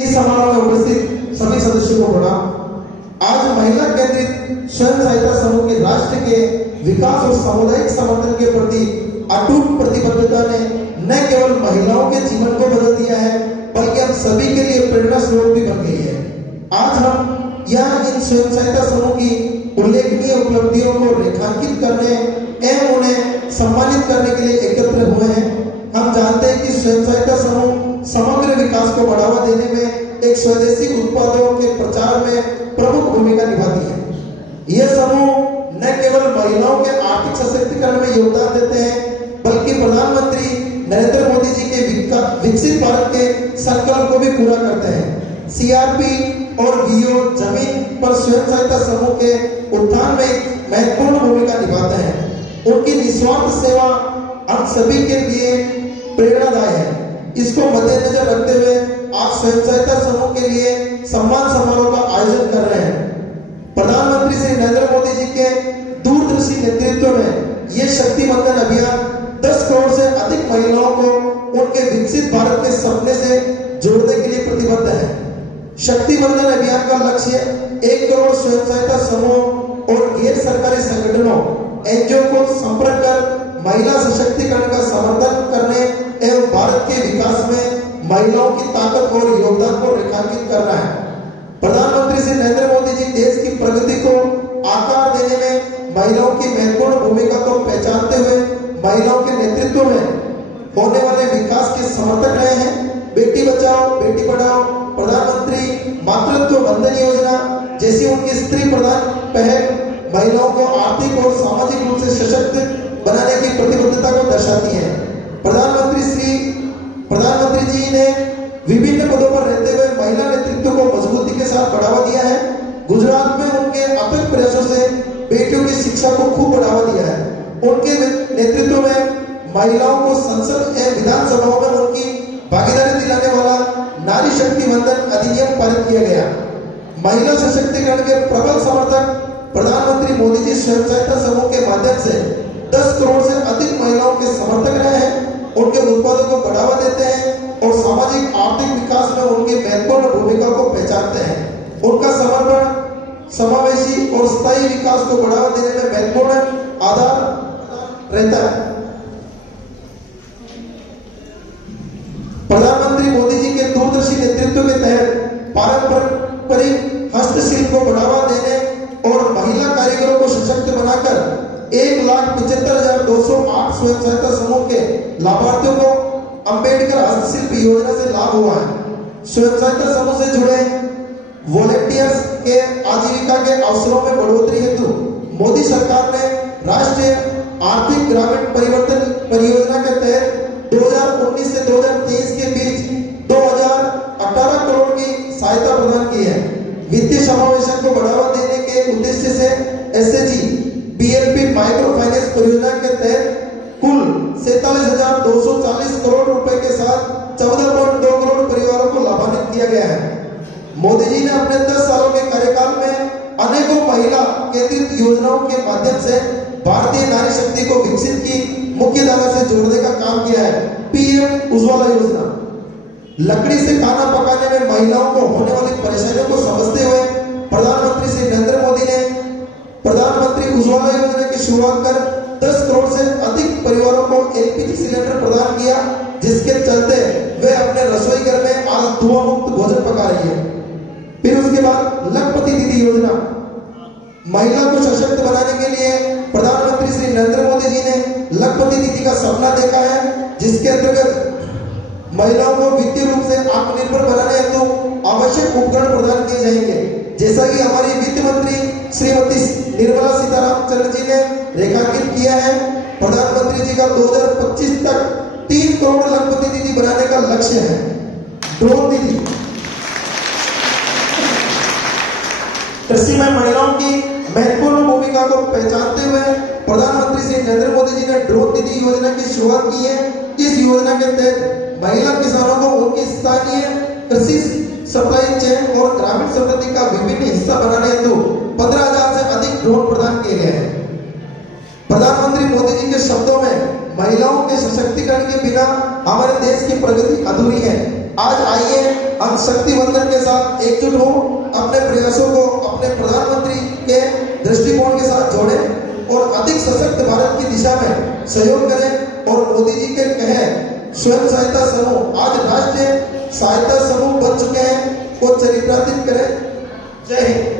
इस समारोह में उपस्थित सभी सदस्यों को प्रणाम। आज महिला केंद्रित स्वयं सहायता समूह के राष्ट्र के विकास और सामुदायिक समर्थन के प्रति अटूट प्रतिबद्धता ने न केवल महिलाओं के जीवन को बदल दिया है, बल्कि हम सभी के लिए प्रेरणा स्रोत भी बन गई है। आज हम यहाँ इन स्वयं सहायता समूह की उल्लेखनीय उपलब्धियों को रेखांकित करने एवं उन्हें सम्मानित करने के लिए एकत्र हुए हैं। हम जानते हैं कि स्वयं सहायता समूह समग्र विकास को बढ़ावा देने में एक स्वदेशी उत्पादों के प्रचार में प्रमुख भूमिका निभाती है। यह समूह न केवल महिलाओं के आर्थिक सशक्तिकरण में योगदान देते हैं, बल्कि प्रधानमंत्री नरेंद्र मोदी जी के विकसित भारत के संकल्प को भी पूरा करते हैं। सीआरपी और वीओ जमीन पर स्वयं सहायता समूह के उत्थान में एक महत्वपूर्ण भूमिका निभाते हैं। उनकी निस्वार्थ सेवा हम सभी के लिए प्रेरणादायी है। इसको मद्देनजर रखते हुए आज स्वयं सहायता समूह के लिए सम्मान समारोह का आयोजन कर रहे हैं। प्रधानमंत्री श्री नरेंद्र मोदी जी के दूरदर्शी नेतृत्व में ये शक्ति बंधन अभियान 10 करोड़ से अधिक महिलाओं को उनके विकसित भारत के सपने से जोड़ने के लिए प्रतिबद्ध है। शक्ति बंधन अभियान का लक्ष्य 1 करोड़ स्वयं सहायता समूह और गैर सरकारी संगठनों एनजीओ को संपर्क कर महिला सशक्तिकरण का समर्थन करने एवं भारत के विकास में महिलाओं की ताकत और योगदान को रेखांकित करना है। प्रधानमंत्री श्री नरेंद्र मोदी जी देश की प्रगति को आकार देने में महिलाओं की महत्वपूर्ण भूमिका को पहचानते हुए महिलाओं के नेतृत्व में होने वाले विकास के समर्थक रहे हैं। बेटी बचाओ बेटी पढ़ाओ, प्रधानमंत्री मातृत्व वंदन योजना जैसी उनकी स्त्री प्रधान पहल महिलाओं को आर्थिक और सामाजिक रूप से सशक्त बनाने की प्रतिबद्धता को दर्शाती है। प्रधानमंत्री जी ने विभिन्न पदों पर रहते हुए महिला नेतृत्व को मजबूती के साथ बढ़ावा दिया है। गुजरात में उनके अथक प्रयासों से बेटियों की शिक्षा को खूब बढ़ावा दिया है। उनके नेतृत्व में महिलाओं को संसद एवं विधानसभाओं में उनकी भागीदारी दिलाने वाला नारी शक्ति वंदन अधिनियम पारित किया गया। महिला सशक्तिकरण के प्रबल समर्थक प्रधानमंत्री मोदी जी स्वयं सहायता समूह के माध्यम से 10 करोड़ से अधिक महिलाओं के समर्थक रहे हैं, उनके उत्पादों को बढ़ावा देते हैं और सामाजिक आर्थिक विकास में उनकी महत्वपूर्ण भूमिका को पहचानते हैं। उनका समर्पण समावेशी और स्थायी विकास को बढ़ावा देने में महत्वपूर्ण आधार रहता है। प्रधानमंत्री मोदी जी के दूरदर्शी नेतृत्व के तहत पारंपरिक हस्तशिल्प को बढ़ावा देने और महिला कारीगरों को सशक्त बनाकर 1,75,208 स्वयं सहायता समूह के लाभार्थियों को अंबेडकर हस्तशिल्प योजना से लाभ हुआ है। स्वयं सहायता समूह से जुड़े वॉलेंटियर्स के आजीविका के अवसरों में बढ़ोतरी हेतु मोदी सरकार ने राष्ट्रीय आर्थिक ग्रामीण परिवर्तन परियोजना के तहत 2019 से 2023 के बीच 2018 करोड़ की सहायता प्रदान की है। वित्तीय समावेशन को बढ़ावा देने के उद्देश्य से एसएजी बीएलपी माइक्रो फाइनेंस परियोजना के तहत कुल 47,240 करोड़ रुपए के साथ 14.2 करोड़ परिवारों को लाभान्वित किया गया है। मोदी जी ने अपने 10 सालों के कार्यकाल में अनेकों महिला केंद्रित योजनाओं के माध्यम से भारतीय नारी शक्ति को विकसित की मुख्य धारा से जोड़ने का काम किया है। पीएम उज्ज्वला योजना लकड़ी से खाना पकाने में महिलाओं को होने वाली परेशानियों को समझते हुए प्रधानमंत्री श्री नरेंद्र मोदी ने प्रधानमंत्री उज्ज्वला योजना की शुरुआत कर 10 करोड़ से अधिक परिवारों को एलपीजी सिलेंडर प्रदान किया, जिसके चलते वे अपने रसोई घर में आज धुआं मुक्त भोजन पका रही है। फिर उसके बाद लखपति दीदी योजना महिला को सशक्त बनाने के लिए प्रधानमंत्री श्री नरेंद्र मोदी जी ने लखपति दीदी का सपना देखा है, जिसके अंतर्गत महिलाओं को वित्तीय रूप से आत्मनिर्भर बनाने हेतु आवश्यक उपकरण प्रदान किए जाएंगे। जैसा कि हमारी वित्त मंत्री श्रीमती निर्मला सीतारमण जी ने रेखांकित किया है, प्रधानमंत्री जी का 2025 तक 3 करोड़ लखपति दीदी बनाने का लक्ष्य है। ड्रोन दीदी कृषि में महिलाओं की महत्वपूर्ण भूमिका को पहचानते हुए प्रधानमंत्री श्री नरेंद्र मोदी जी ने ड्रोन दीदी योजना की शुरुआत की है। इस योजना के तहत महिला किसानों को उनकी स्थानीय कृषि सप्लाई चेन और ग्रामीण समृद्धि का विभिन्न हिस्सा बनाने हेतु 15,000 से अधिक ड्रोन प्रदान किए गए हैं। प्रधानमंत्री मोदी जी के शब्दों में महिलाओं के सशक्तिकरण के बिना हमारे देश की प्रगति अधूरी है। आज आइए हम शक्ति बंधन के साथ एकजुट हो, अपने प्रयासों को अपने प्रधानमंत्री के दृष्टिकोण के साथ जोड़ें और अधिक सशक्त भारत की दिशा में सहयोग करें और मोदी जी के कहे स्वयं सहायता समूह आज राष्ट्रीय सहायता समूह बन चुके हैं को चरित्रार्थित करें। जय हिंद।